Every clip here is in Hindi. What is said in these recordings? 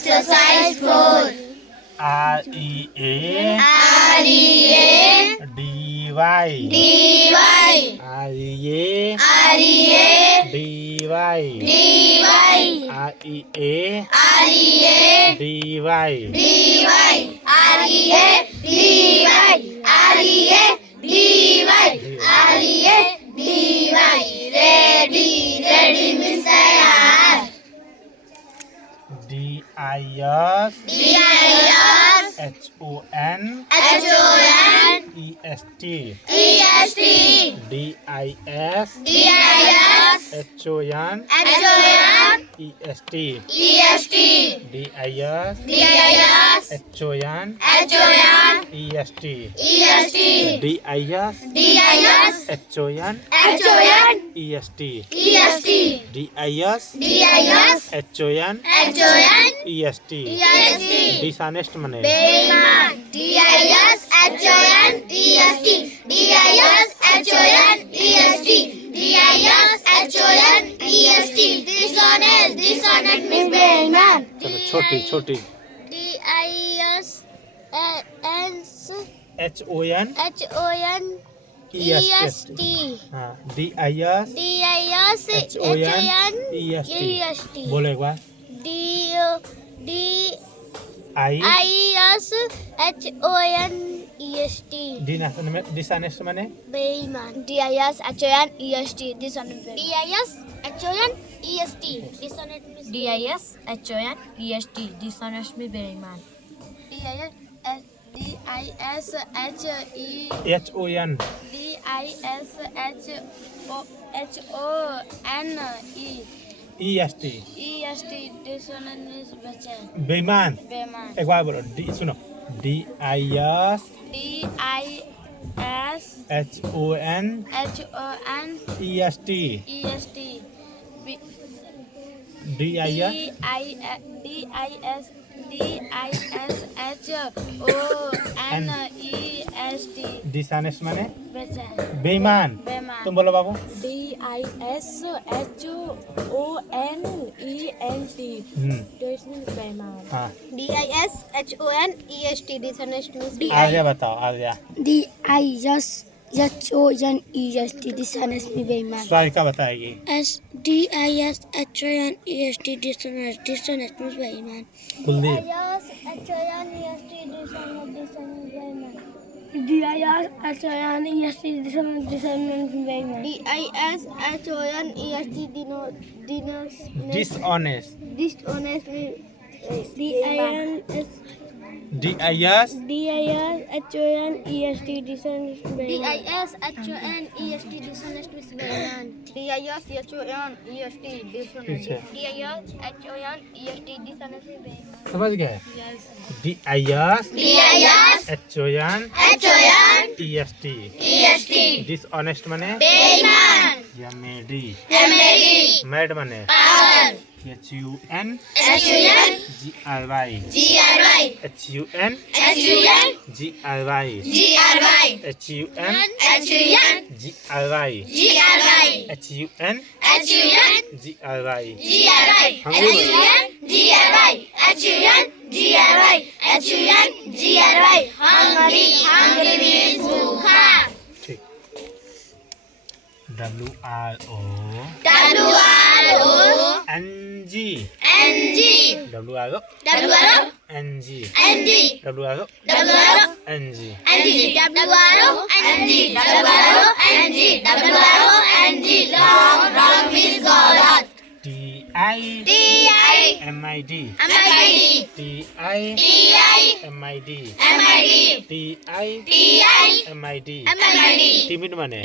Exercise 4. R-E-A R-E-A D-Y D-Y R-E-A R-E-A D-Y D-Y R-E-A R-E-A D-Y D-Y R-E-A D-Y R-E-A D-Y R-E-A D-Y Ready, ready means तैयार. D-I-S D-I-S H-O-N H-O-N E-S-T E-S-T D-I-S D-I-S H-O-N H-O-N E-S-T E-S-T D-I-S D-I-S H-O-N H-O-N E-S-T E-S-T D-I-S D-I-S H-O-N H-O-N E-S-T E-S-T D-I-S D-I-S H-O-N H-O-N E-S-T E-S-T dishonest মানে बेईमान D-I-S H-O-N E-S-T D-I-S H-O-n E-S-T D-I-S H-O-n E-S-T dishonest dishonest means बेईमान चलो छोटी छोटी D-I-S H-O-N H-O-N E-S-T हाँ D-I-S D-I-S H-O-N E-S-T बोलो एक बार D-I-S H-O-N E-S-T dishonest माने बेईमान D-I-S H-O-N E-S-T dishonest D-I-S H-O-n E-S-T dishonest means D-I-S H-O-N E-S-T dishonest में बेईमान. D-I-S H-E H-O-N D-I-S H-O-N E-S-T E-S-T dishonest means बेचैन बेईमान बेईमान एक बार बोलो सुनो D-I-S D-I-S H-O-N H-O-N E-S-T E-S-T D-I-S D-I-S H-O-N E-S-T dishonest माने बेचैन बेईमान बेईमान तुम बोलो बाबू D-I-S H-O-N E-N-T बेईमान. हाँ D-I-S H-O-N E-S-T dishonest means आगे बताओ आगे D-I-S H-O-N E-S-T dishonest means बेईमान स्वारिका बताएगी D-I-S H-O-N E-S-T dishonest means बेईमान कुलदीप H-O-N E-S-T dishonest बेईमान D-I-S H-O-N E-S-T dishonest बेईमान. D-I-S H-O-N E-S-T dishonest dishonest D-I-S D-I-S D-I-S H-O-N E-S-T dishonest D-I-S H-O-n E-S-T dishonest means बेईमान D-I-S H-O-n E-S-T dishonest D-I-S H-O-n E-S-T dishonest means बेईमान समझ गए D-I-S D-I-S H-O-N H-O-n E-S-T E-S-T dishonest माने बेईमान M-A-D M-A-D mad माने पागल H-U-N H-U-N G-R-Y G-R-Y H-U-N H-U-N G-R-Y G-R-Y H-U-N H-U-N G-R-Y G-R-Y H-U-N H-U-N G-R-y G-R-Y H-U-N G-R-Y H-U-n G-R-Y H-U-n G-R-Y hungry hungry means भूखा ठीक W-R-O W-R-O N-G N-G W-R-O W-R-O N-G N-G W-R-O W-R-O N-G N-G W-R-O N-G W-R-O N-G W-R-O N-G wrong means गलत T-I T-I M-I-D M-I-D T-I T-I M-I-D M-I-D T-I T-I M-I-D M-I-D timid মানে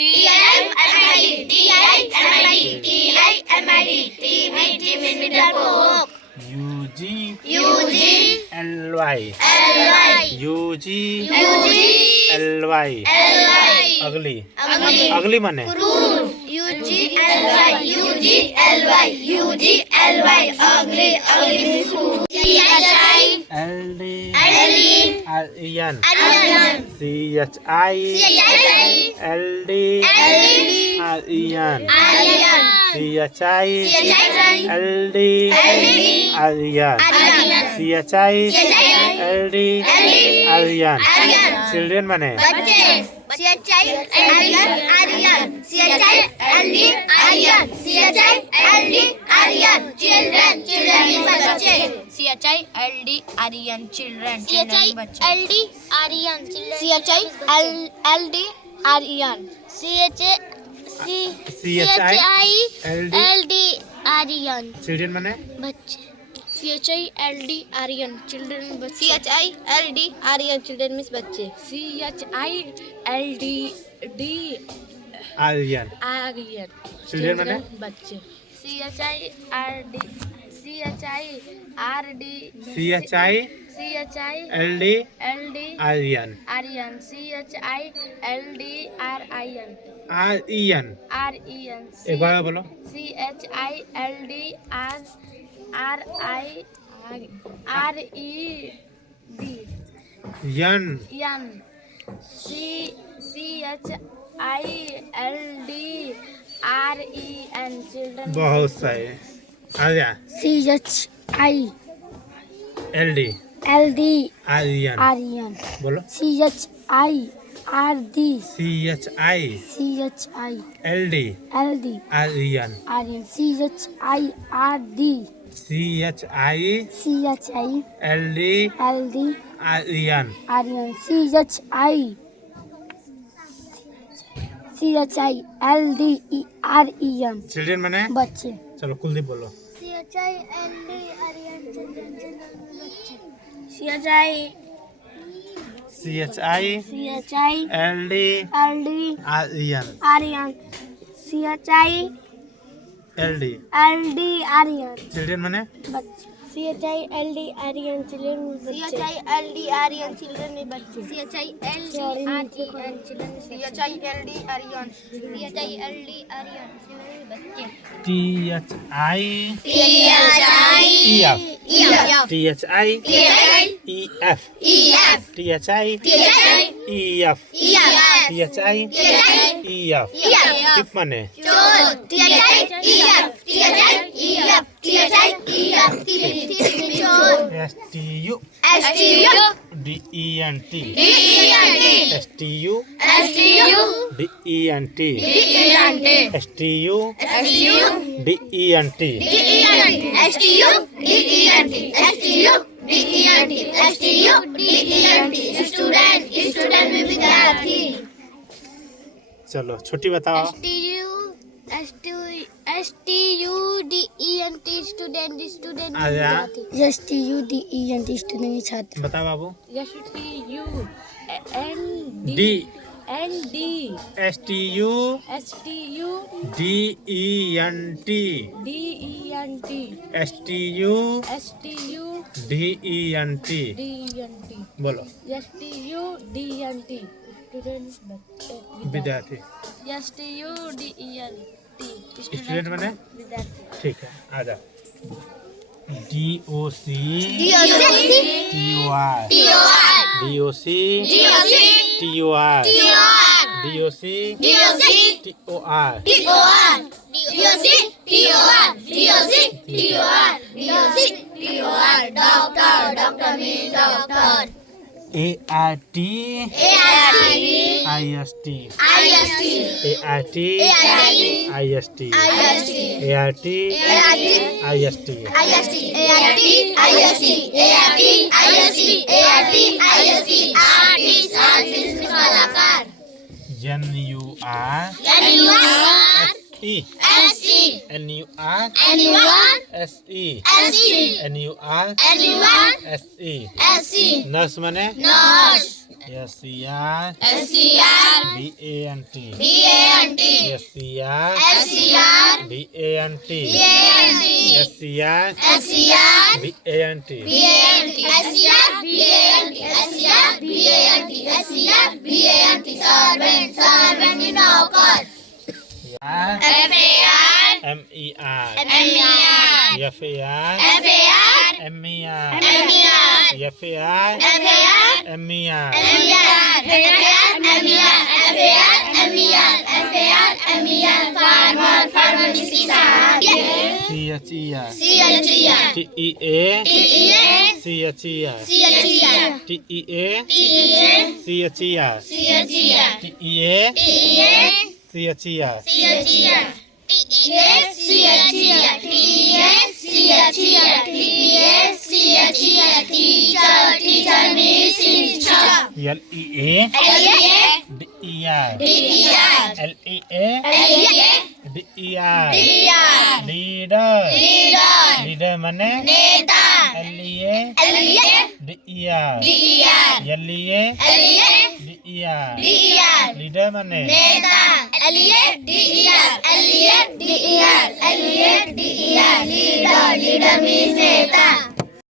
T-I-M-I-D T-I-M-I-D T-I-M-I-D timid डरपोक U-G U-G L-Y L-Y U-G U-G L-Y L-Y अगली अगली अगली माने U-G-L-Y U-G-L-Y U-G-L-Y ugly ugly T-H-I L-D L-E R-E Aryan. Aryan. CHILD. Aryan. CHILD. Aryan. CHILD. Aryan. Children মানে बच्चे CHILD Aryan children means बच्चे CHILD Aryan children बच्चे CHILD Aryan children CHILD Aryan CHILD Aryan Children মানে बच्चे CHILD Aryan children बच्चे CHILD Aryan children means बच्चे CHILD Aryan. Aryan Children মানে बच्चे CHILD. Aryan. Aryan CHILD Aryan. एक बार बोलो CHILD Yan. CHILD children बहुत सही Arya CHILD LD Aryan. Aryan बोलो CHIRD CHILD LD Aryan. Aryan CHIRD CHILD LD Aryan. Aryan CHILD Aryan Children মানে बच्चे चलो कुलदीप बोलो CHILD Aryan children बच्चे CHILD CHILD Aryan. Aryan CHILD Aryan Children মানে बच्चे CHILD Aryan children CHILD Aryan children में बच्चे CHILD Aryan children CHILD Aryan बच्चे THIEF THIEF মানে STUDENT स्टूडेंट में विद्यार्थी चलो छोटी बताओ STUDENT student Arya STUDENT student छात्र बताओ बाबू STUND बोलो STUDENT स्टूडेंट विद्यार्थी स्टूडेंट मैंने ठीक है आ जाओ DOC doctor mean doctor ART nurse मने SCR BANT MER F-A-R M-E-R C-H-E-R T-E-A C-H-E-R T-E-A C-H-E-R T-E-A C-H-E-R L-E-A D-E-R L-E-A D-E-R Leader मने L-E-A D-E-R L-E-A D-E-R Leader मने Leader means neta.